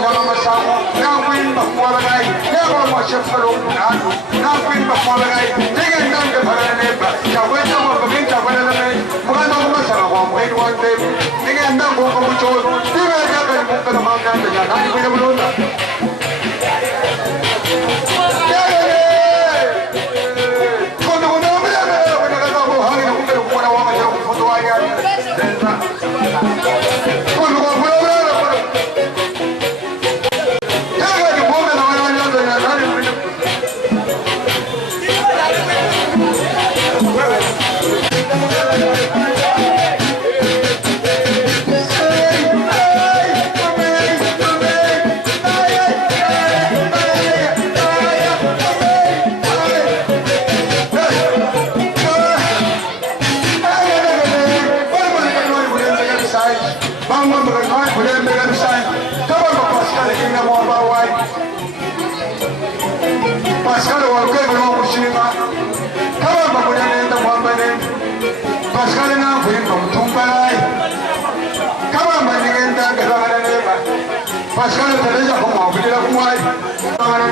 nyama masamu na queen bakwa gai ya ba mo chef falo na queen bakwa gai tegen ndam ke bharane ba chawe chawa bagin chawa na me muga no ma sa ko mo in one day tegen ndam ko ko cho dire ja ka mo ka ma ka ja na ni ko na Pascal walke bano mushima kawa babunya nenda mwambane Pascal na kuinga mtumbalai kawa manigenda ngara neba Pascal tereja kwa mabudila kumwai ngara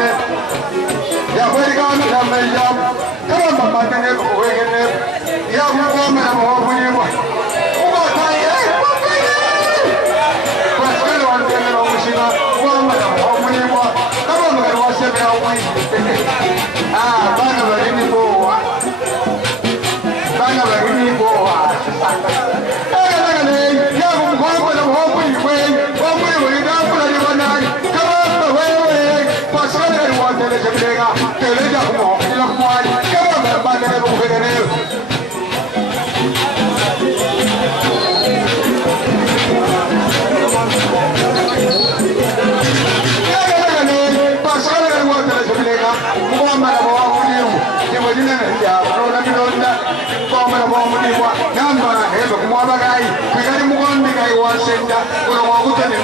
ya kweli kama na meja kawa mabane ne ko wegene ya kwa mama mwabunya kwa uba taye Pascal walke bano mushima kwa mama mwabunya kwa kawa mwana wasebe na wai bana barini boa ya mgongo na hofu ikwe hofu ni dafu na liwanai kama wewe pasana ni watele jeblega teleja kwa kila kwani kama mbana na kuhegene pasana ni watele jeblega mgomba na ya rona milonda koma na bomu ni kwa namba hebo kumwaba gai kigani mugondi gai wasenda kuna wakutani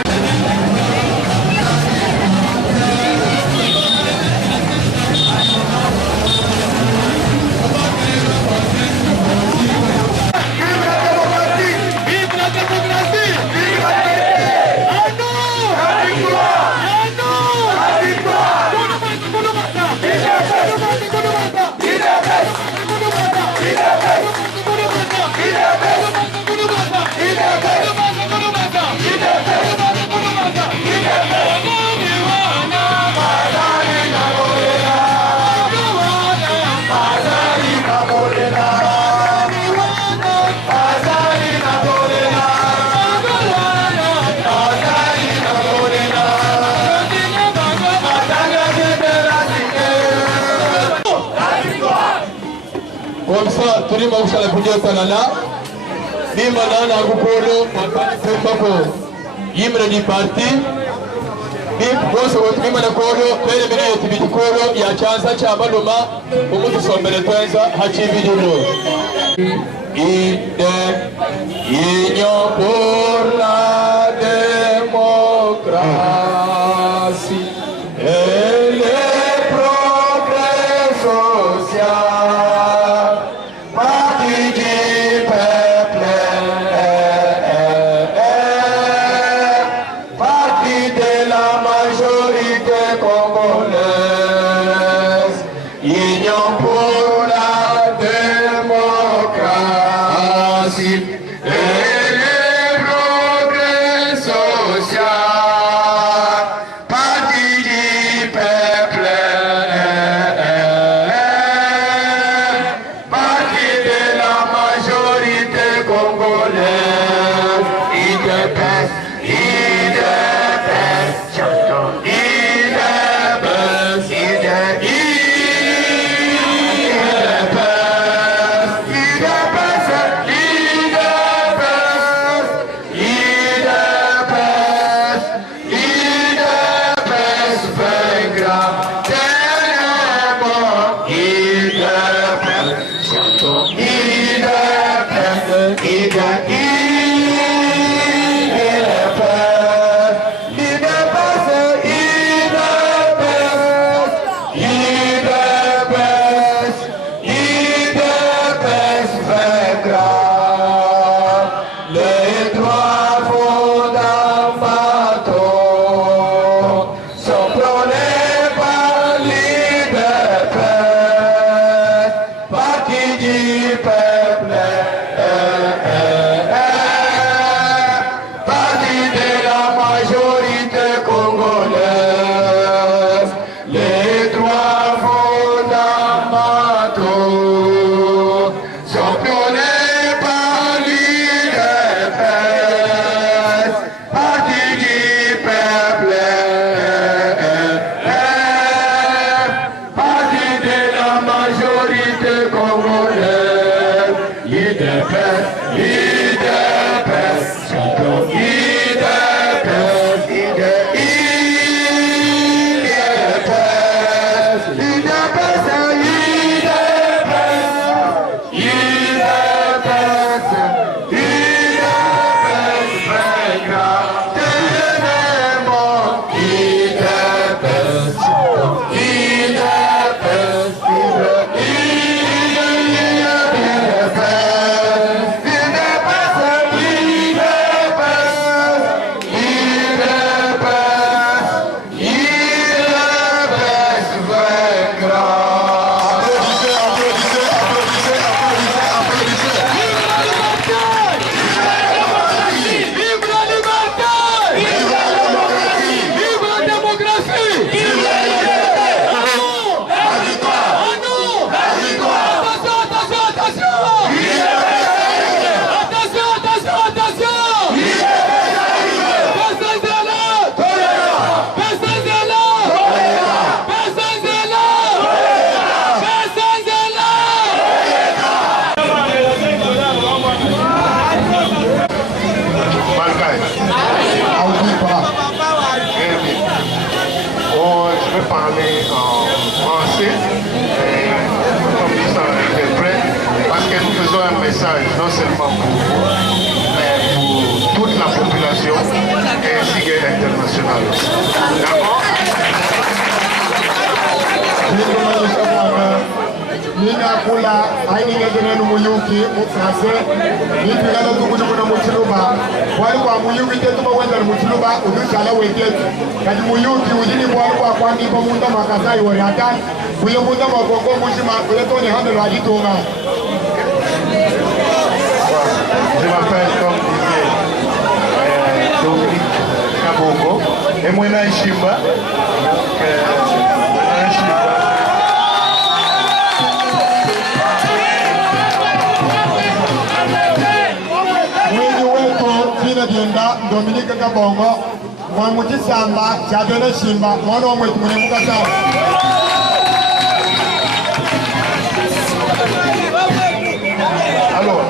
Turi maushala kudio tanala ni manana agupolo kwa yimre di parti ni boso wotumi mana kodo pele mene tibiti kodo ya chanza cha baluma umutu sombele twenza hachi viduno ide yinyo por la democracia et le progrès parler en français, comme ça interprète, parce que nous faisons un message non seulement pour vous, mais pour toute la population ainsi que internationale. D'accord? Nina kula aini ngegene no muyuki mu français ni bigala tukuju kuna mutiluba wali kwa muyuki tetu bawenda mutiluba udushala weketu kadi muyuki ujini wali kwa kwandi kwa munda makazai wali hatan kuyo munda makongo mushima kuyo toni hande lwa jitonga. Je m'appelle comme disait Dominique Kabongo et moi Naishimba. Dienda Dominique Kabongo Mwamuti Samba Chadele Shimba mwana wa mwetu mwenye mukata. Alors,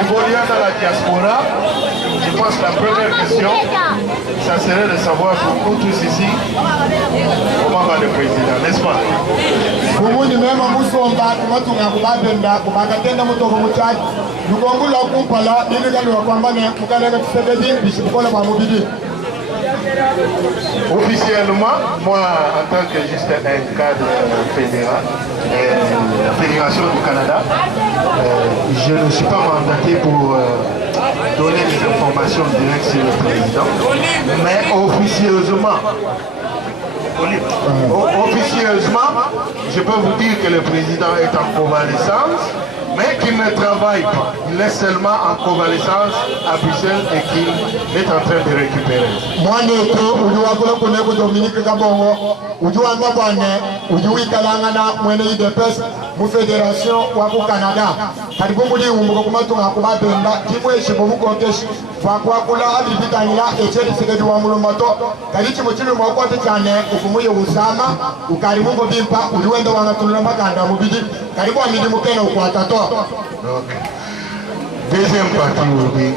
évoluant dans la diaspora, je pense que la première question, ça serait de savoir pour nous tous ici, comment va le président, n'est-ce pas? Kumundi mema musomba kumatunga kubabenda kubakatenda mutoko muchaji nukongula kumpala niligalu wakwambane mukalega Tshisekedi bishikola kwa mubidi. Officiellement, moi en tant que juste un cadre fédéral, la Fédération du Canada, je ne suis pas mandaté pour donner des informations directes sur le président, mais officieusement, je peux vous dire que le président est en convalescence, mais qu'il ne travaille pas. Il est seulement en convalescence à Bruxelles et qu'il est en train de récupérer. Moi, je Dominique Kabongo, mu fédération wa Canada karibu muri umbuko kumatunga kubabenda kimwe shibomu konkeshi fakwakula abibitanira echeri sigedi wa mulumbato kalichi muchiri mwakwate cyane ufumuye usama ukarimu ngo bimpa uliwenda wangatulula maganda mubidi karibu amidi mukena ukwatato. Deuxième partie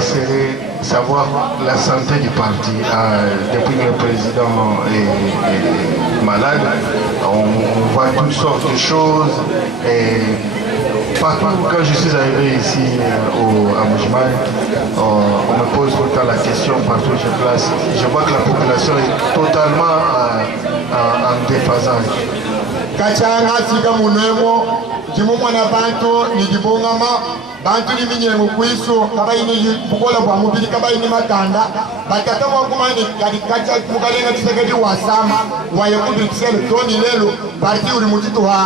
serait savoir la santé du parti. Depuis que le président est malade, on voit toutes sortes de choses. Et partout, quand je suis arrivé ici à Mujimai, on me pose tout le temps la question partout où je place. Je vois que la population est totalement en déphasage. Kachanga sika munemo jimumwana bantu ni jibongama bantu ni minyemo kwiso kabaini bukola bwa mubili kabaini makanda batata wa kumani kacha mukalenga Tshisekedi wasama waye kubikisele toni lelo parti uri mutito wa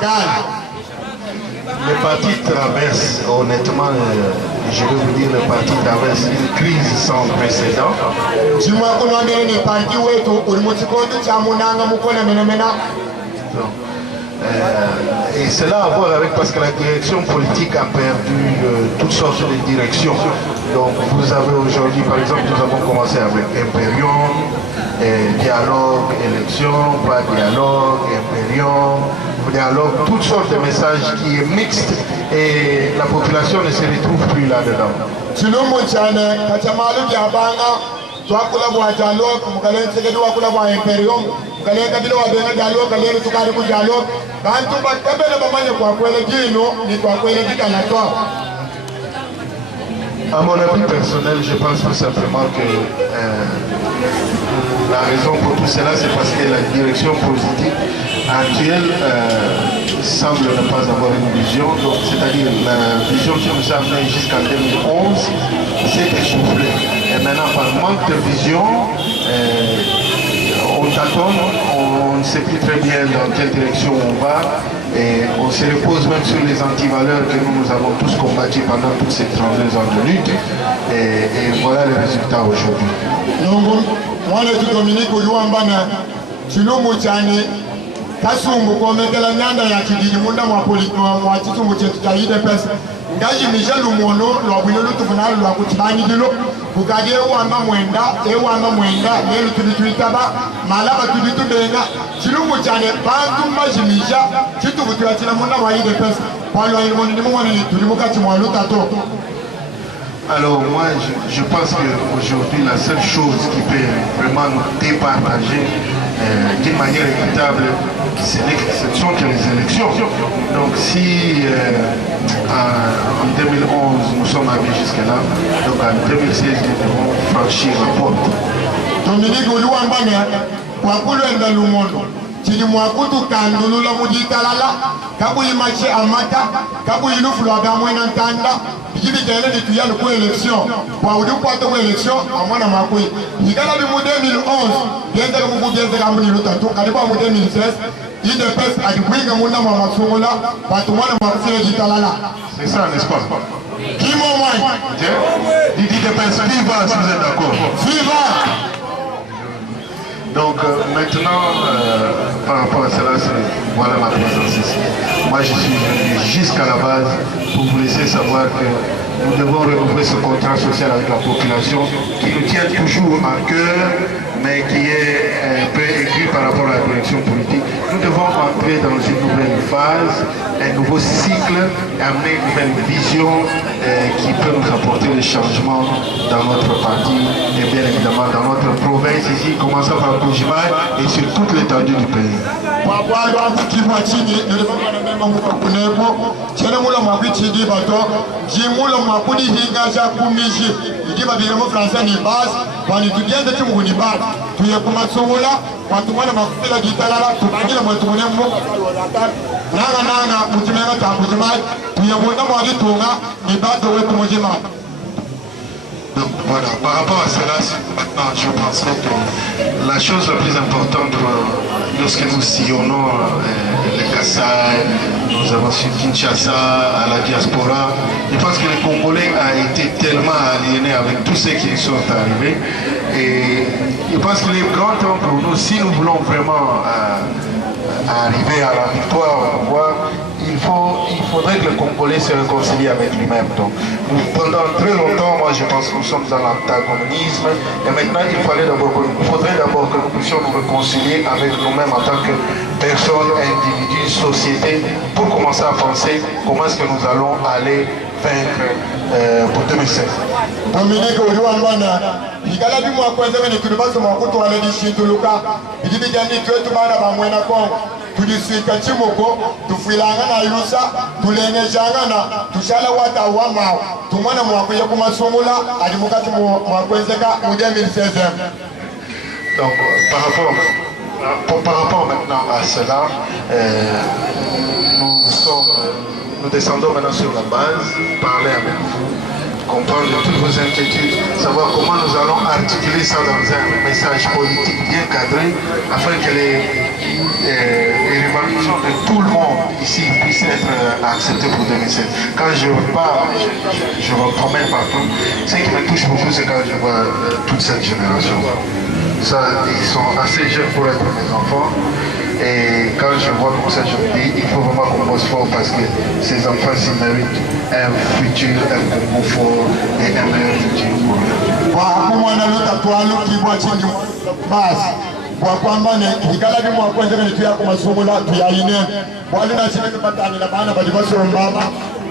kali. Le parti traverse, honnêtement, je vais vous dire, le parti traverse une crise sans précédent. Et cela a à voir avec parce que la direction politique a perdu toutes sortes de directions. Donc vous avez aujourd'hui, par exemple, nous avons commencé avec Imperium, dialogue, élection, pas dialogue, Imperium, dialogue, toutes sortes de messages qui est mixte et la population ne se retrouve plus là-dedans. Twakula bwa dialogue mukale Tshisekedi wakula bwa Imperium mukale kabila wabenga dialogue kalero tukari ku dialogue bantu bakabele bamanye kwa kwele jino ni kwa kwele dikana to. À mon avis personnel, je pense tout simplement que la raison pour tout cela, c'est parce que la direction politique actuelle semble ne pas avoir une vision. Donc, c'est-à-dire la vision qui nous a amené jusqu'en 2011 s'est essoufflée. Et maintenant, par manque de vision, on tâtonne, on ne sait plus très bien dans quelle direction on va. Et on se repose même sur les antivaleurs que nous avons tous combattus pendant toutes ces 32 ans de lutte. Et voilà les résultats aujourd'hui. Moi, je Dominique Ououambana, Chilumbu Tchani, Kasumbu, Komekela Nyanda ya Chidini, Munda mwa Chitumbu chetu cha IDPS. Ngaji Michel Lumono, Lwabwilo Tufunalo, Lwakutibani Dilo, Bukadi Ewamba Mwenda, Lelu Tulituitaba, Malaba Tulitubenga, Chilumbu Tchani, Bantu Majimisha, Chitubu Tuatila Munda mwa IDPS, Palo Ilmoni Mwana Tulimuka Chimwalu Tato. Alors moi, je pense qu'aujourd'hui, la seule chose qui peut vraiment nous départager, d'une manière équitable, ce ne sont que les élections. Donc si en 2011 nous sommes arrivés jusque-là, donc en 2016 nous devons franchir la porte. Dominique Oluambana, Wakulenda Lumondo, Chidimwakutu Kandulula Mujitalala, Kabu Imache Amata, Kabu Ilufula Gamwena Tanda, Jibi Tele de Tuyal pour élection, pour pour élection, à mon amakui. Il y a eu 2011, bien que vous bien de la Mouliluta, tout à l'heure 2016, il dépasse à du Wing Mouna Mamasoula, Patouana Marcel Gitalala. C'est ça, n'est-ce pas? Qui m'a moins? Il dit dépasse, viva si vous êtes d'accord. Viva! Donc maintenant, par rapport à cela, voilà ma présence ici. Moi, je suis venu jusqu'à la base pour vous laisser savoir que nous devons renouveler ce contrat social avec la population qui nous tient toujours à cœur, mais qui est un peu aigri par rapport à la direction politique. Nous devons entrer dans une nouvelle phase, un nouveau cycle, amener une nouvelle vision qui peut nous apporter des changements dans notre parti et bien évidemment dans notre province ici, commençant par Bujimaï et sur toute l'étendue du pays. Donc voilà, par rapport à cela, maintenant je penserais que la chose la plus importante lorsque nous sillonnons les Kassai, nous avons su Kinshasa, à la diaspora, je pense que le Congolais a été tellement aliéné avec tous ceux qui sont arrivés et je pense qu'il est grand temps pour nous, si nous voulons vraiment arriver à la victoire au pouvoir, il faudrait que le Congolais se réconcilie avec lui-même. Donc, pendant très longtemps, moi je pense que nous sommes dans l'antagonisme et maintenant il faudrait d'abord que nous puissions nous réconcilier avec nous-mêmes en tant que personnes, individus, sociétés, pour commencer à penser comment est-ce que nous allons aller vaincre pour 2016. Dominique Oluambana, Igala du mois kwanza ni kulibazo makuto wale ni shintuluka. Idibi jani twetu bana bamwena Kongo. Tulisika chimoko, tufilanga na yusa, tulengejanga na tushala wata wamao. Tumana mwakuye kumasumula, adimukati mwakwezeka mu 2016. Donc par rapport maintenant à cela, nous descendons maintenant sur la base, parler avec vous, comprendre toutes vos inquiétudes, savoir comment nous allons articuler ça dans un message politique bien cadré, afin que les revendications de tout le monde ici puissent être acceptées pour 2016. Quand je parle, je me promène partout, ce qui me touche beaucoup, c'est quand je vois toute cette génération. Ça, ils sont assez jeunes pour être mes enfants. Et quand je vois comme ça, je me dis, il faut vraiment qu'on bosse fort parce que ces enfants s'y méritent un futur, un Congo fort et un meilleur futur pour eux.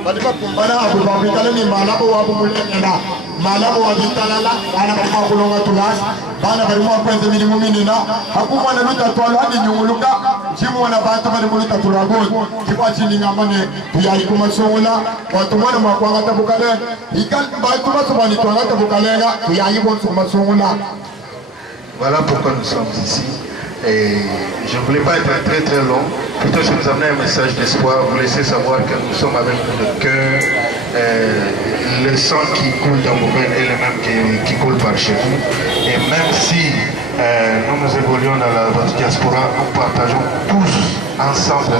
Badiba kumbana abu babikale ni malabo wabu mulengena malabo wabitalala bana badima kulonga tulas bana badima kwenze mili muminina hakuma na luta twalo hadi nyunguluka jimu wana bata badi muluta tulago kibwa chini ngamane tuyari kumasongola watu mwana makwanga tabukale ikal batu basubani twanga tabukalenga tuyari bonsu kumasongola. Voilà pourquoi nous sommes ici. Et je ne voulais pas être très très long, plutôt je vous amener un message d'espoir, vous laisser savoir que nous sommes avec vous de cœur, le sang qui coule dans vos veines est le même qui coule par chez vous. Et même si nous évoluons dans votre diaspora, nous partageons tous ensemble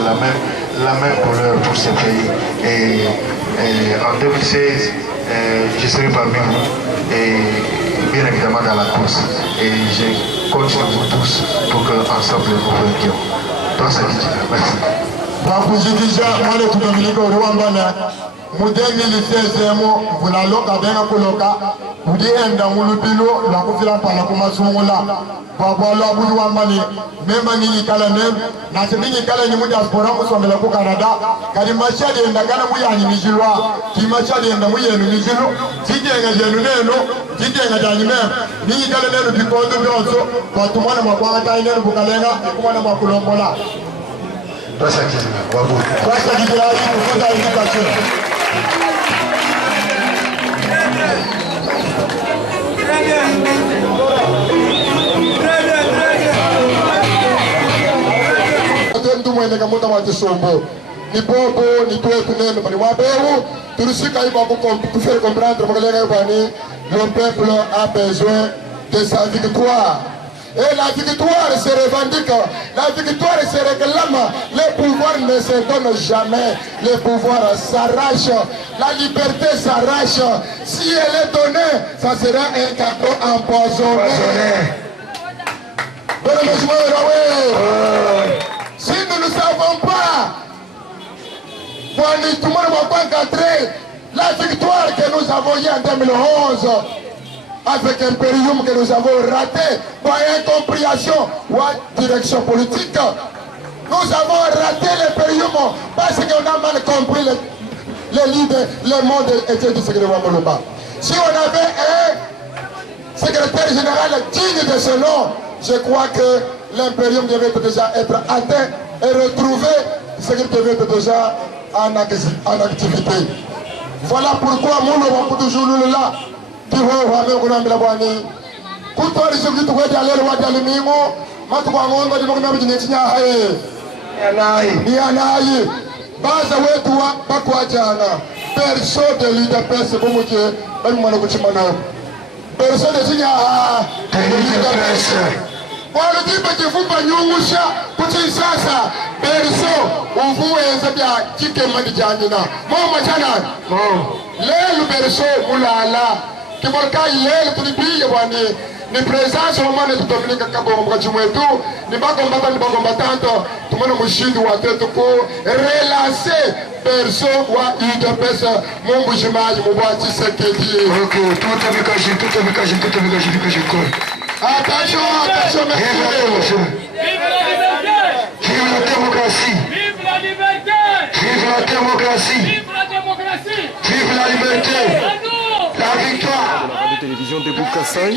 la même couleur pour ce pays. Et en 2016, je serai parmi vous et bien évidemment dans la course. Et je compte sur vous tous pour qu'ensemble nous vainctions. Dans cette idée. Merci. Bakujikisha mwale kudominika uruwambana mu 2016 mvula loka benga kuloka udienda mulupilo la kufila pala kumasungula babalo abudu wambani mema nginyi kala nem na sebinyi kala ni mu diaspora musomela ku Canada kadi mashadi enda kana mu yanyi mijilwa ki mashadi enda mu yenu mijilu tijenga jenu neno tijenga janyi mem ninyi kala neno bikondo byonso batumana makwanga taineno bukalenga kumana makulombola. Grâce à qui? Bravo. Grâce à qui de la vie pour la éducation. Très bien. Mtu mwenye kamuta watisombo. Ni bobo, ni tuwe kunene, mani wabewu. Turusika iba pour faire comprendre le peuple a besoin de sa victoire. Et la victoire se revendique, la victoire se réclame, le pouvoir ne se donne jamais, le pouvoir s'arrache, la liberté s'arrache, si elle est donnée, ça sera un cadeau empoisonné. Si nous ne savons pas, tout le monde va pas encadrer la victoire que nous avons eue en 2011, avec un période que nous avons raté, par incompréhension ou direction politique. Nous avons raté le période parce qu'on a mal compris les leaders, le monde était du secrétaire Moloba. Si on avait un secrétaire général digne de ce nom, je crois que l'impérium devait déjà être atteint et retrouvé, ce qui devait être déjà en activité. Voilà pourquoi nous avons toujours là. Kiho wame kunambila bwani kutori sukitu kwa jalele wa jalimimo matu kwa ngonga dimo kuna bijini chinya hae ni anayi baza wetu wa bakwa jana perso de l'UDPS bumuke bali mwana kuchimana perso de chinya UDPS wale tipe kifupa nyungusha kuchi sasa perso uvuweza bya kike mandi janina mama jana lelu perso mulala Kibolka ile tulipiye bwani ni presence wa mane tudominika kabongo mkachi mwetu ni bako mbatanto tumana mshindi wa tetu ko relancer perso wa UDPS Mungu jimaji mubwachi sekedi. Okay, tout est vikaji. Attention, merci. Vive la démocratie. Vive la liberté. Vive la démocratie. Vive la démocratie. Vive la liberté. La victoire. La radio-télévision de Kassai.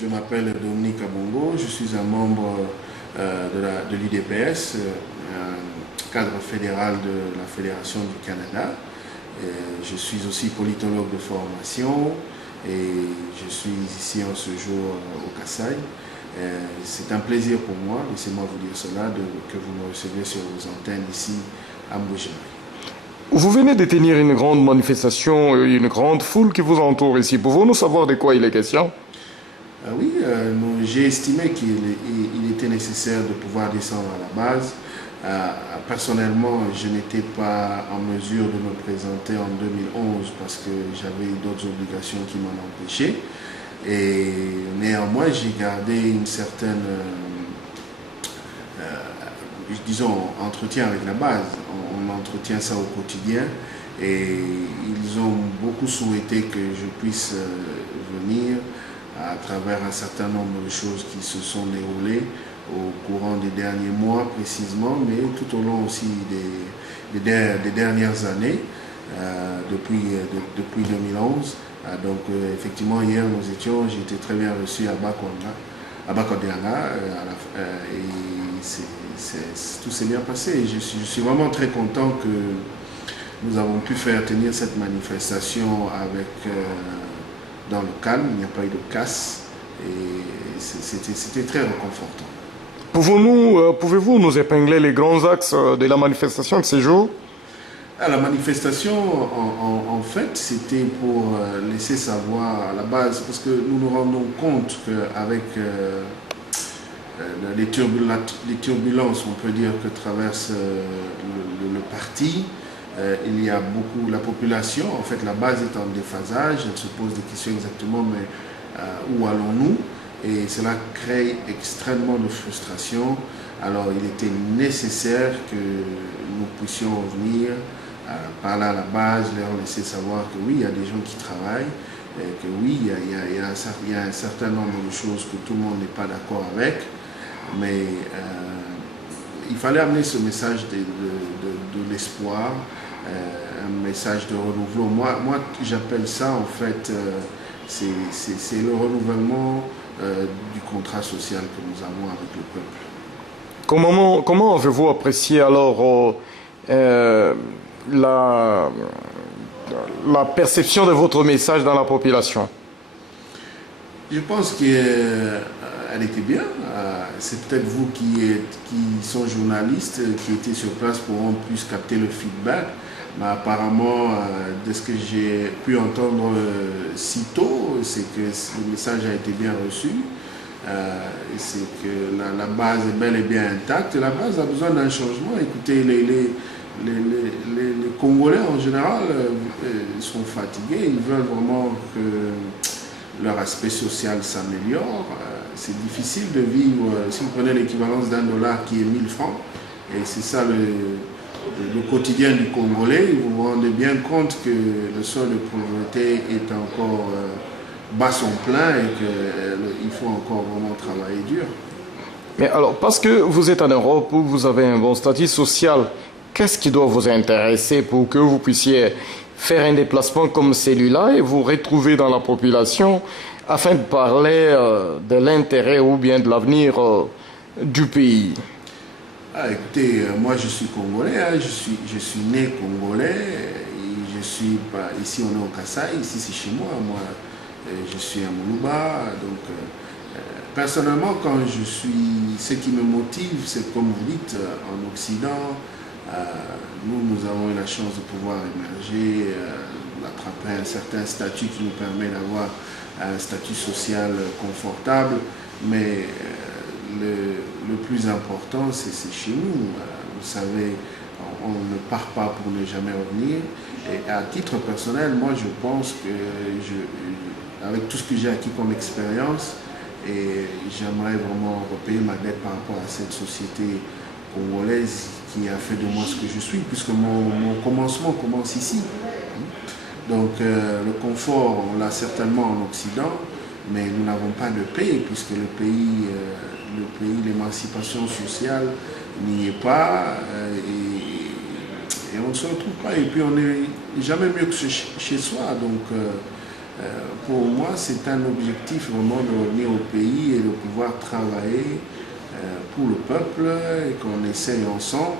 Je m'appelle Dominique Abongo, je suis un membre de l'UDPS, cadre fédéral de la Fédération du Canada. Je suis aussi politologue de formation et je suis ici en ce jour au Kassai. C'est un plaisir pour moi, laissez-moi vous dire cela, que vous me recevez sur vos antennes ici à Mbujimai. Vous venez de tenir une grande manifestation, une grande foule qui vous entoure ici. Pouvons-nous savoir de quoi il est question? Oui, j'ai estimé qu'il était nécessaire de pouvoir descendre à la base. Personnellement, je n'étais pas en mesure de me présenter en 2011 parce que j'avais d'autres obligations qui m'en empêchaient. Et néanmoins, j'ai gardé une certaine, disons, entretien avec la base. On entretient ça au quotidien et ils ont beaucoup souhaité que je puisse venir à travers un certain nombre de choses qui se sont déroulées au courant des derniers mois précisément, mais tout au long aussi des dernières années, depuis 2011. Donc effectivement, hier j'ai été très bien reçu à Bakodanga et tout s'est bien passé. Je suis vraiment très content que nous avons pu faire tenir cette manifestation dans le calme, il n'y a pas eu de casse et c'était très réconfortant. Pouvez-vous nous épingler les grands axes de la manifestation de ces jours? La manifestation, en fait, c'était pour laisser savoir à la base, parce que nous nous rendons compte qu'avec les turbulences, on peut dire, que traverse le parti, il y a beaucoup, la population, en fait, la base est en déphasage, elle se pose des questions exactement, mais où allons-nous? Et cela crée extrêmement de frustration. Alors il était nécessaire que nous puissions venir parler à la base, leur laisser savoir que oui, il y a des gens qui travaillent, et que oui, il y a un certain nombre de choses que tout le monde n'est pas d'accord avec, mais il fallait amener ce message de l'espoir, un message de renouveau. Moi j'appelle ça en fait, c'est le renouvellement du contrat social que nous avons avec le peuple. Comment avez-vous apprécié alors la perception de votre message dans la population? Je pense qu'elle était bien. C'est peut-être vous qui sont journalistes, qui étaient sur place pourront plus capter le feedback. Mais apparemment, de ce que j'ai pu entendre si tôt, c'est que le message a été bien reçu. C'est que la base est bel et bien intacte. La base a besoin d'un changement. Écoutez, les Congolais en général sont fatigués. Ils veulent vraiment que leur aspect social s'améliore. C'est difficile de vivre, si vous prenez l'équivalence $1 qui est 1000 francs, et c'est ça le quotidien du Congolais, vous vous rendez bien compte que le seuil de pauvreté est encore bat son plein et qu'il faut encore vraiment travailler dur. Mais alors, parce que vous êtes en Europe où vous avez un bon statut social, qu'est-ce qui doit vous intéresser pour que vous puissiez faire un déplacement comme celui-là et vous retrouver dans la population afin de parler de l'intérêt ou bien de l'avenir du pays? Écoutez, moi je suis congolais, hein, je suis né congolais, et je suis pas, ici on est au Kasaï, ici c'est chez moi, je suis à Moulouba, donc personnellement ce qui me motive, c'est comme vous dites, en Occident, nous avons eu la chance de pouvoir émerger, d'attraper un certain statut qui nous permet d'avoir un statut social confortable, mais le plus important, c'est chez nous. Vous savez, on ne part pas pour ne jamais revenir. Et à titre personnel, moi, je pense que, avec tout ce que j'ai acquis comme expérience, et j'aimerais vraiment repayer ma dette par rapport à cette société congolaise qui a fait de moi ce que je suis, puisque mon commencement commence ici. Donc, le confort, on l'a certainement en Occident, mais nous n'avons pas de paix, puisque le pays, l'émancipation sociale n'y est pas, et on ne se retrouve pas, et puis on n'est jamais mieux que chez soi. Donc pour moi, c'est un objectif vraiment de revenir au pays et de pouvoir travailler pour le peuple, et qu'on essaye ensemble,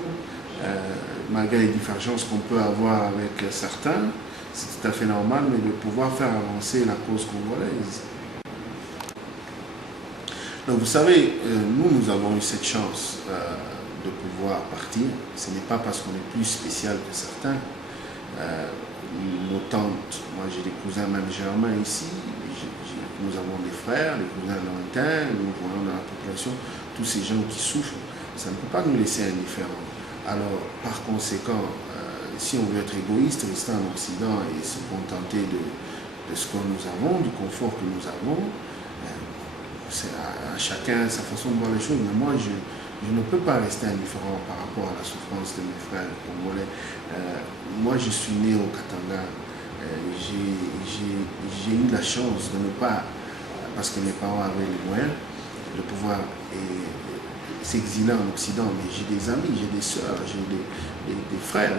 malgré les divergences qu'on peut avoir avec certains, c'est tout à fait normal, mais de pouvoir faire avancer la cause congolaise. Donc vous savez, nous avons eu cette chance de pouvoir partir. Ce n'est pas parce qu'on est plus spécial que certains. Nos tantes, moi j'ai des cousins même germains ici, nous avons des frères, des cousins lointains, nous voyons dans la population tous ces gens qui souffrent. Ça ne peut pas nous laisser indifférents. Alors par conséquent, si on veut être égoïste, rester en Occident et se contenter de ce que nous avons, du confort que nous avons, c'est à chacun sa façon de voir les choses, mais moi je ne peux pas rester indifférent par rapport à la souffrance de mes frères congolais. Moi je suis né au Katanga, j'ai eu la chance de ne pas, parce que mes parents avaient les moyens, de pouvoir s'exiler en Occident, mais j'ai des amis, j'ai des soeurs, j'ai des frères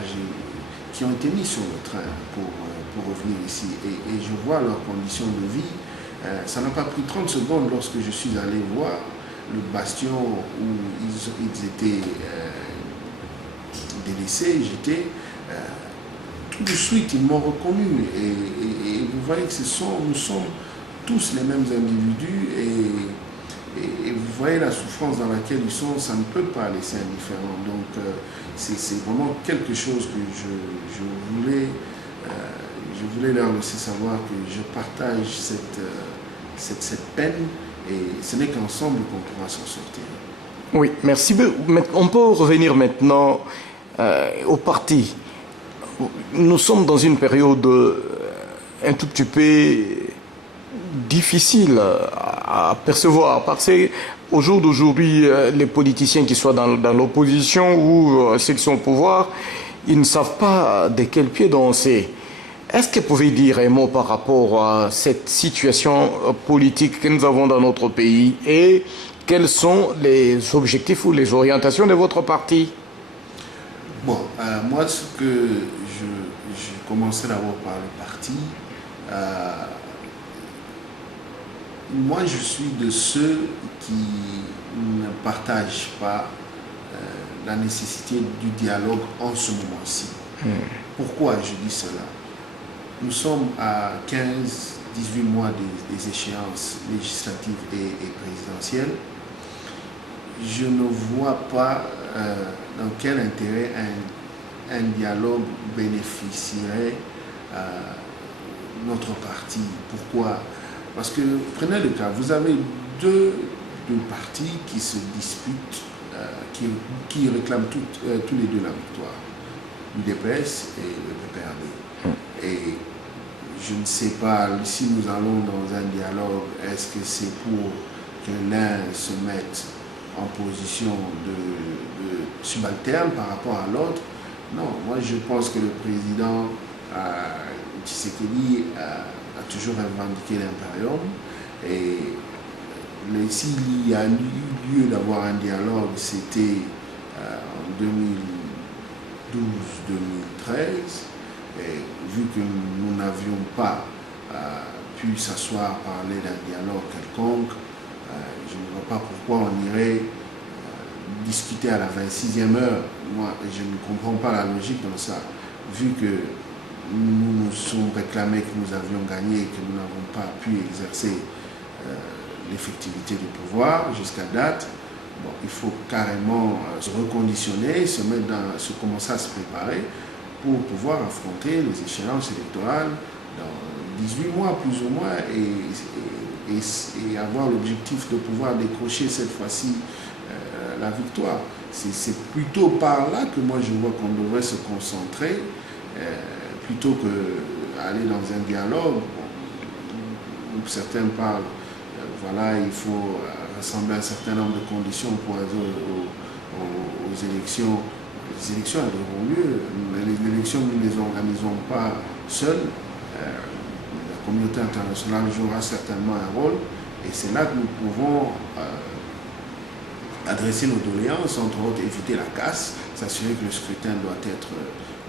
qui ont été mis sur le train pour revenir ici, et je vois leurs conditions de vie. Ça n'a pas pris 30 secondes lorsque je suis allé voir le bastion où ils étaient délaissés. Tout de suite, ils m'ont reconnu. Et vous voyez que nous sommes tous les mêmes individus. Et vous voyez la souffrance dans laquelle ils sont, ça ne peut pas laisser indifférent. Donc, c'est vraiment quelque chose que je voulais leur laisser savoir que je partage cette peine, et ce n'est qu'ensemble qu'on pourra s'en sortir. Oui, merci. On peut revenir maintenant au parti. Nous sommes dans une période un tout petit peu difficile à percevoir, parce que au jour d'aujourd'hui, les politiciens qui soient dans l'opposition ou ceux qui sont au pouvoir, ils ne savent pas de quel pied danser. Est-ce que vous pouvez dire un mot par rapport à cette situation politique que nous avons dans notre pays et quels sont les objectifs ou les orientations de votre parti? Bon, moi, ce que je commencerai d'abord par le parti. Moi, je suis de ceux qui ne partagent pas la nécessité du dialogue en ce moment-ci. Pourquoi je dis cela? Nous sommes à 15-18 mois des échéances législatives et présidentielles. Je ne vois pas dans quel intérêt un dialogue bénéficierait notre parti. Pourquoi? Parce que, prenez le cas, vous avez deux partis qui se disputent, qui réclament tous les deux la victoire, l'UDPS et le PPRD. Et je ne sais pas si nous allons dans un dialogue, est-ce que c'est pour que l'un se mette en position de subalterne par rapport à l'autre? Non, moi je pense que le président Tshisekedi a toujours revendiqué l'impérium, et s'il y a eu lieu d'avoir un dialogue, c'était en 2012-2013, et vu que nous n'avions pas pu s'asseoir, parler d'un dialogue quelconque, je ne vois pas pourquoi on irait discuter à la 26e heure. Moi, je ne comprends pas la logique dans ça, vu que nous nous sommes réclamés que nous avions gagné et que nous n'avons pas pu exercer l'effectivité du pouvoir jusqu'à date. Bon, il faut carrément se reconditionner, commencer à se préparer pour pouvoir affronter les échéances électorales dans 18 mois plus ou moins et avoir l'objectif de pouvoir décrocher cette fois-ci la victoire. C'est plutôt par là que moi je vois qu'on devrait se concentrer plutôt qu'aller dans un dialogue où certains parlent, voilà, il faut rassembler un certain nombre de conditions pour aller aux élections. Les élections auront lieu. Les élections, nous ne les organisons pas seuls. La communauté internationale jouera certainement un rôle, et c'est là que nous pouvons adresser nos doléances, entre autres éviter la casse, s'assurer que le scrutin doit être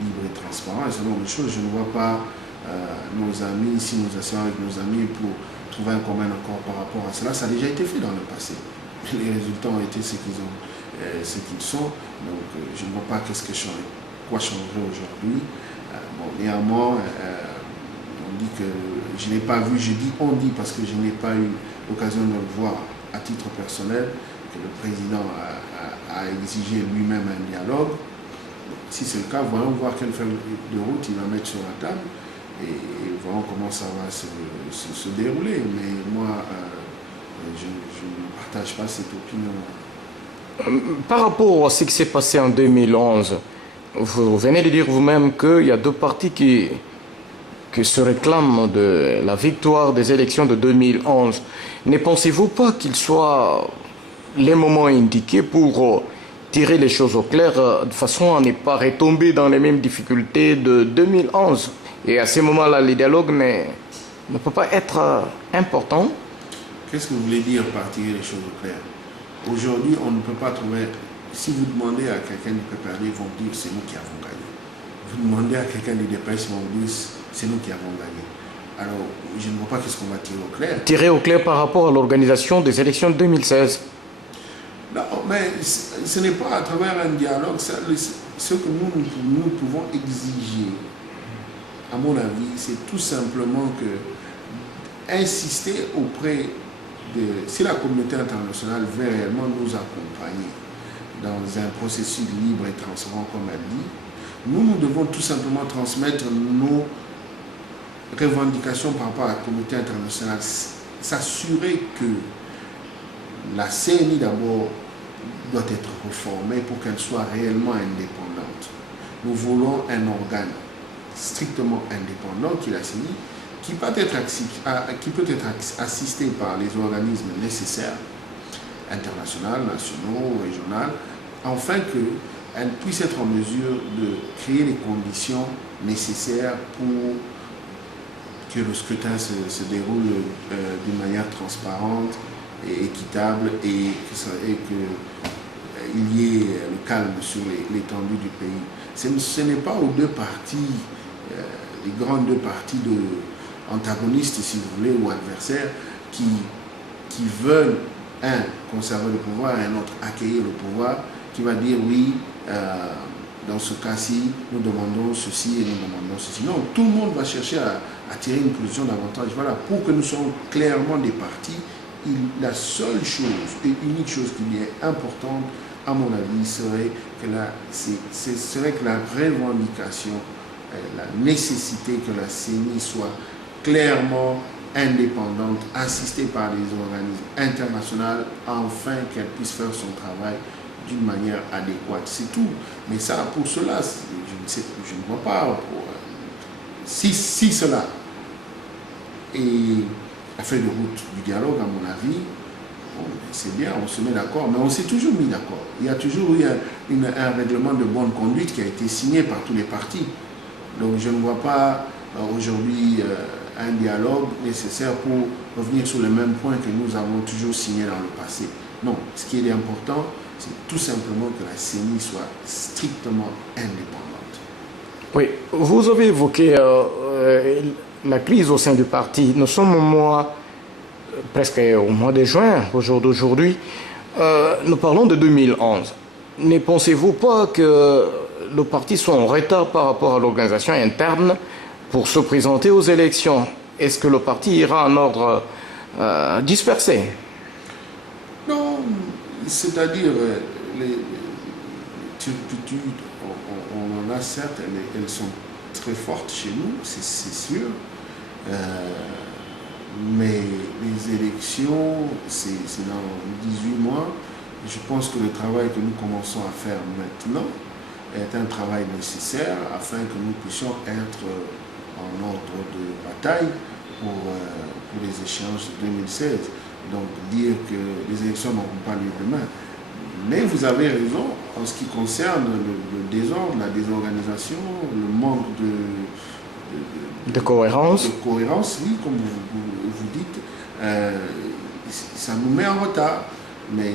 libre et transparent, et ce genre de choses. Je ne vois pas nos amis, si nous asseyons avec nos amis pour trouver un commun accord par rapport à cela. Ça a déjà été fait dans le passé. Les résultats ont été ce qu'ils sont. Donc je ne vois pas quoi changerait aujourd'hui. Bon, néanmoins, on dit que je n'ai pas vu, je dis on dit parce que je n'ai pas eu l'occasion de le voir à titre personnel, que le président a exigé lui-même un dialogue. Si c'est le cas, voyons voir quelle feuille de route il va mettre sur la table et voyons comment ça va se dérouler. Mais moi, je ne partage pas cette opinion. Par rapport à ce qui s'est passé en 2011, vous venez de dire vous-même qu'il y a deux partis qui se réclament de la victoire des élections de 2011. Ne pensez-vous pas qu'il soit les moments indiqués pour tirer les choses au clair de façon à ne pas retomber dans les mêmes difficultés de 2011? Et à ce moment-là, le dialogue ne peut pas être important. Qu'est-ce que vous voulez dire par tirer les choses au clair? Aujourd'hui, on ne peut pas trouver... Si vous demandez à quelqu'un du PPRD, ils vont dire c'est nous qui avons gagné. Vous demandez à quelqu'un du DPS, ils vont dire c'est nous qui avons gagné. Alors, je ne vois pas qu'est-ce qu'on va tirer au clair. Tirer au clair par rapport à l'organisation des élections de 2016. Non, mais ce n'est pas à travers un dialogue. Ce que nous pouvons exiger, à mon avis, c'est tout simplement que insister auprès de... Si la communauté internationale veut réellement nous accompagner dans un processus libre et transparent, comme elle dit, nous devons tout simplement transmettre nos revendications par rapport à la communauté internationale, s'assurer que la CENI d'abord doit être reformée pour qu'elle soit réellement indépendante. Nous voulons un organe strictement indépendant qui est la CENI, qui peut être assisté par les organismes nécessaires internationales, nationaux, régionales, afin qu'elles puissent être en mesure de créer les conditions nécessaires pour que le scrutin se déroule d'une manière transparente et équitable et qu'il y ait le calme sur l'étendue du pays. Ce n'est pas aux deux partis, les grandes deux partis antagonistes, si vous voulez, ou adversaires, qui veulent, un, conserver le pouvoir et un autre, accueillir le pouvoir, qui va dire oui, dans ce cas-ci, nous demandons ceci et nous demandons ceci. Non, tout le monde va chercher à tirer une position d'avantage. Voilà, pour que nous soyons clairement des partis, la seule chose et unique chose qui est importante, à mon avis, serait que la revendication, la nécessité que la CENI soit clairement indépendante, assistée par les organismes internationaux, afin qu'elle puisse faire son travail d'une manière adéquate. C'est tout. Mais ça, pour cela, je ne vois pas. Si cela est la feuille de route du dialogue, à mon avis, bon, c'est bien, on se met d'accord, mais on s'est toujours mis d'accord. Il y a toujours eu un règlement de bonne conduite qui a été signé par tous les partis. Donc je ne vois pas aujourd'hui un dialogue nécessaire pour revenir sur les mêmes points que nous avons toujours signés dans le passé. Non, ce qui est important, c'est tout simplement que la CENI soit strictement indépendante. Oui, vous avez évoqué la crise au sein du parti. Nous sommes presque au mois de juin, au jour d'aujourd'hui. Nous parlons de 2011. Ne pensez-vous pas que le parti soit en retard par rapport à l'organisation interne pour se présenter aux élections? Est-ce que le parti ira en ordre dispersé? Non, c'est-à-dire les turpitudes, on en a certes, elles sont très fortes chez nous, c'est sûr. Mais les élections, c'est dans 18 mois. Je pense que le travail que nous commençons à faire maintenant est un travail nécessaire afin que nous puissions être en ordre de bataille pour les échéances de 2016. Donc dire que les élections n'auront pas lieu demain. Mais vous avez raison en ce qui concerne le désordre, la désorganisation, le manque de cohérence. De cohérence, oui, comme vous dites, ça nous met en retard. Mais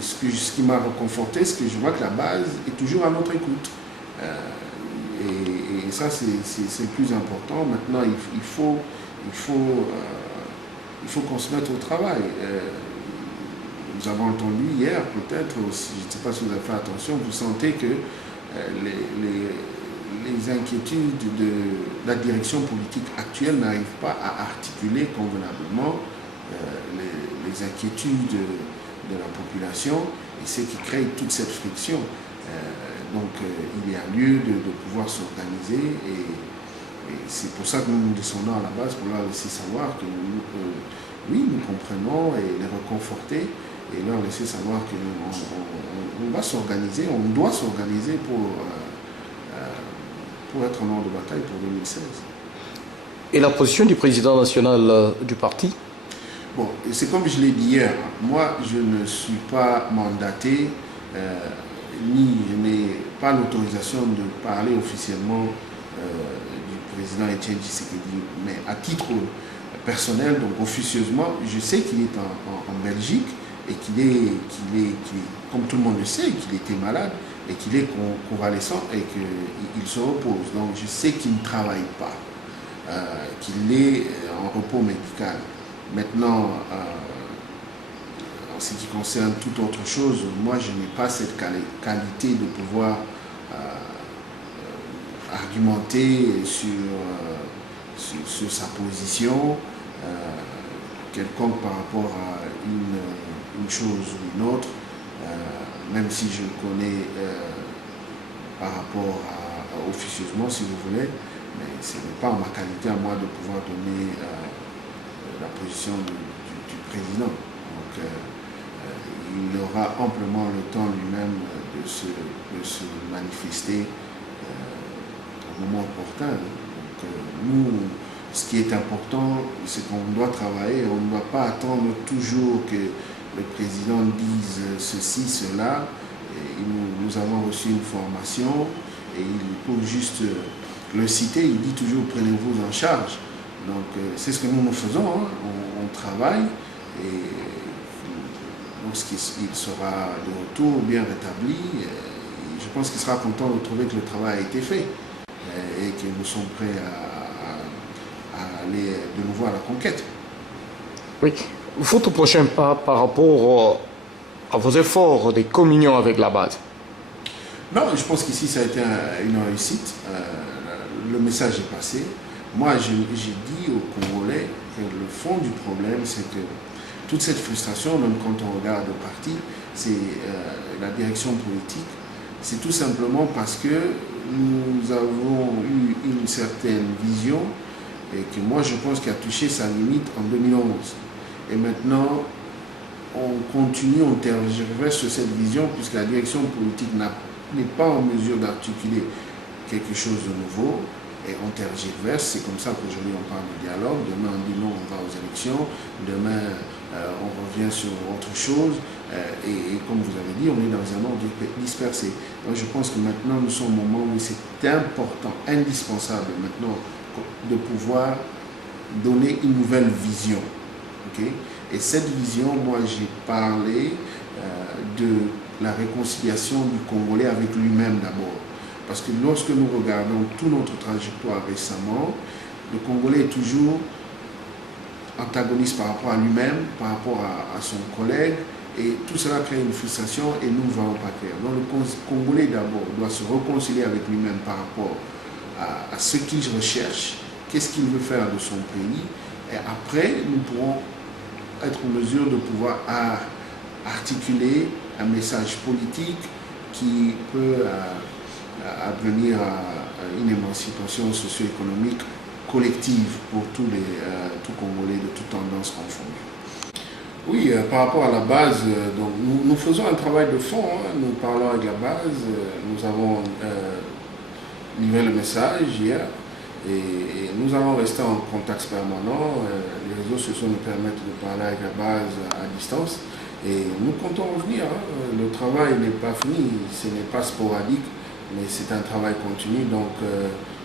ce qui m'a reconforté, c'est que je vois que la base est toujours à notre écoute. Et ça, c'est le plus important. Maintenant, il faut qu'on se mette au travail. Nous avons entendu hier, peut-être, je ne sais pas si vous avez fait attention, vous sentez que les inquiétudes de la direction politique actuelle n'arrivent pas à articuler convenablement les inquiétudes de la population, et c'est qui crée toute cette friction. Donc il y a lieu de pouvoir s'organiser, et c'est pour ça que nous descendons à la base, pour leur laisser savoir que oui, nous comprenons, et les reconforter, et leur laisser savoir qu'on va s'organiser, on doit s'organiser pour être en ordre de bataille pour 2016. Et la position du président national du parti? Bon, c'est comme je l'ai dit hier, moi je ne suis pas mandaté, ni je n'ai pas l'autorisation de parler officiellement du président Etienne Tshisekedi, mais à titre personnel, donc officieusement, je sais qu'il est en Belgique et qu'il est, comme tout le monde le sait, qu'il était malade et qu'il est convalescent et qu'il se repose. Donc je sais qu'il ne travaille pas, qu'il est en repos médical. Maintenant, en ce qui concerne toute autre chose, moi je n'ai pas cette qualité de pouvoir argumenter sur sa position quelconque par rapport à une chose ou une autre, même si je le connais par rapport officieusement, si vous voulez, mais ce n'est pas en ma qualité à moi de pouvoir donner la position du président. Donc il aura amplement le temps lui-même de se manifester au moment opportun. Donc nous, ce qui est important, c'est qu'on doit travailler, on ne doit pas attendre toujours que le président dise ceci, cela. Et nous avons reçu une formation et il faut juste le citer, il dit toujours prenez-vous en charge. Donc c'est ce que nous faisons, hein. On travaille et lorsqu'il sera de retour bien rétabli, je pense qu'il sera content de trouver que le travail a été fait et que nous sommes prêts à aller de nouveau à la conquête. Oui. Votre prochain pas par rapport à vos efforts de communion avec la base? Non, je pense qu'ici ça a été une réussite. Le message est passé. Moi, j'ai dit aux Congolais que le fond du problème, c'est que toute cette frustration, même quand on regarde le parti, c'est la direction politique. C'est tout simplement parce que nous avons eu une certaine vision et que moi, je pense qu'il a touché sa limite en 2011. Et maintenant, on continue, on tergiverse sur cette vision puisque la direction politique n'est pas en mesure d'articuler quelque chose de nouveau. Et on tergiverse, c'est comme ça qu'aujourd'hui on parle de dialogue, demain on dit non, on va aux élections, demain on revient sur autre chose, et comme vous avez dit, on est dans un ordre dispersé. Donc je pense que maintenant nous sommes au moment où c'est important, indispensable maintenant de pouvoir donner une nouvelle vision. Okay? Et cette vision, moi j'ai parlé de la réconciliation du Congolais avec lui-même d'abord. Parce que lorsque nous regardons toute notre trajectoire récemment, le Congolais est toujours antagoniste par rapport à lui-même, par rapport à son collègue, et tout cela crée une frustration et nous ne voyons pas clair. Donc le Congolais d'abord doit se réconcilier avec lui-même par rapport à ce qu'il recherche, qu'est-ce qu'il veut faire de son pays, et après nous pourrons être en mesure de pouvoir articuler un message politique qui peut advenir à une émancipation socio-économique collective pour tout Congolais de toutes tendances confondues. Oui, par rapport à la base, donc nous faisons un travail de fond, hein. Nous parlons avec la base, nous avons livré le message hier et nous allons rester en contact permanent. Les réseaux sociaux nous permettent de parler avec la base à distance et nous comptons revenir. Hein. Le travail n'est pas fini, ce n'est pas sporadique, mais c'est un travail continu. Donc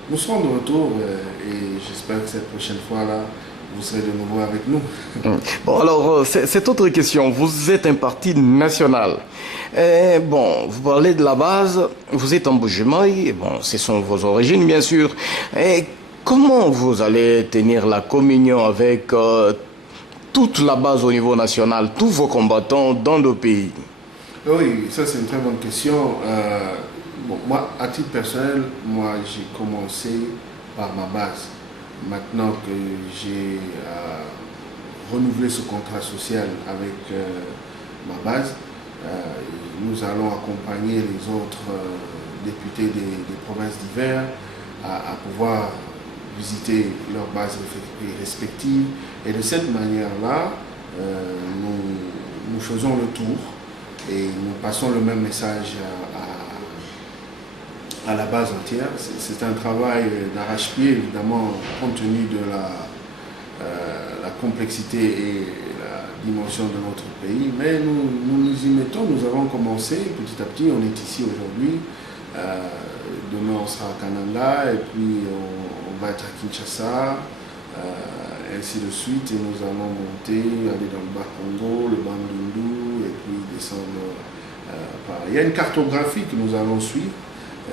nous serons de retour et j'espère que cette prochaine fois-là, vous serez de nouveau avec nous. Bon, alors, cette autre question, vous êtes un parti national. Bon, vous parlez de la base, vous êtes en Bujumaï, bon, ce sont vos origines, bien sûr. Et comment vous allez tenir la communion avec toute la base au niveau national, tous vos combattants dans le pays? Oui, ça c'est une très bonne question. Bon, moi, à titre personnel, moi j'ai commencé par ma base. Maintenant que j'ai renouvelé ce contrat social avec ma base, nous allons accompagner les autres députés des provinces divers à pouvoir visiter leurs bases respectives. Et de cette manière-là, nous faisons le tour et nous passons le même message à la base entière. C'est un travail d'arrache-pied, évidemment, compte tenu de la complexité et la dimension de notre pays. Mais nous nous y mettons, nous avons commencé petit à petit, on est ici aujourd'hui. Demain, on sera à Kananga, et puis on va être à Kinshasa, ainsi de suite. Et nous allons monter, aller dans le Bas-Congo, le Bandundu, et puis descendre par... Il y a une cartographie que nous allons suivre.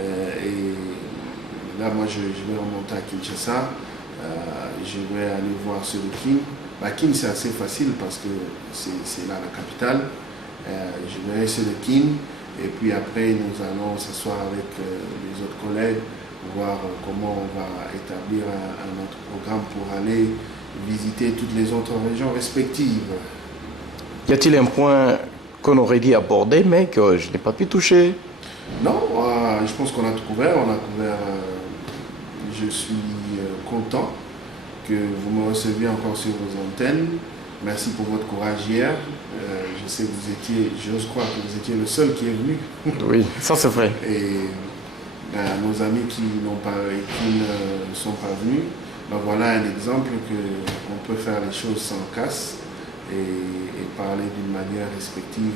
Et là, moi, je vais remonter à Kinshasa, je vais aller voir ceux de Kin. Kin, c'est assez facile parce que c'est là la capitale. Je verrai ceux de Kin, et puis après, nous allons s'asseoir avec les autres collègues, voir comment on va établir un autre programme pour aller visiter toutes les autres régions respectives. Y a-t-il un point qu'on aurait dit aborder, mais que je n'ai pas pu toucher? Non, je pense qu'on a tout couvert. Je suis content que vous me receviez encore sur vos antennes. Merci pour votre courage hier. Je sais que vous étiez, j'ose croire que vous étiez le seul qui est venu. Oui, ça c'est vrai. Et nos amis qui ne sont pas venus, voilà un exemple qu'on peut faire les choses sans casse et parler d'une manière respective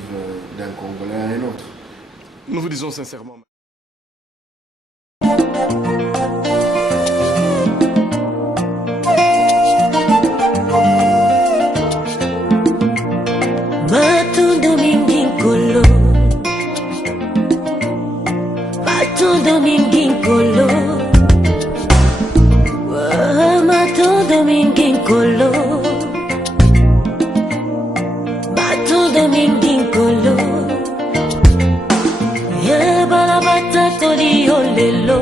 d'un Congolais à un autre. Nous vous disons sincèrement. Batu Domingolo, Batu Domingolo, Batu Domingolo, Batu Domingolo, Ye balabata tori olelo,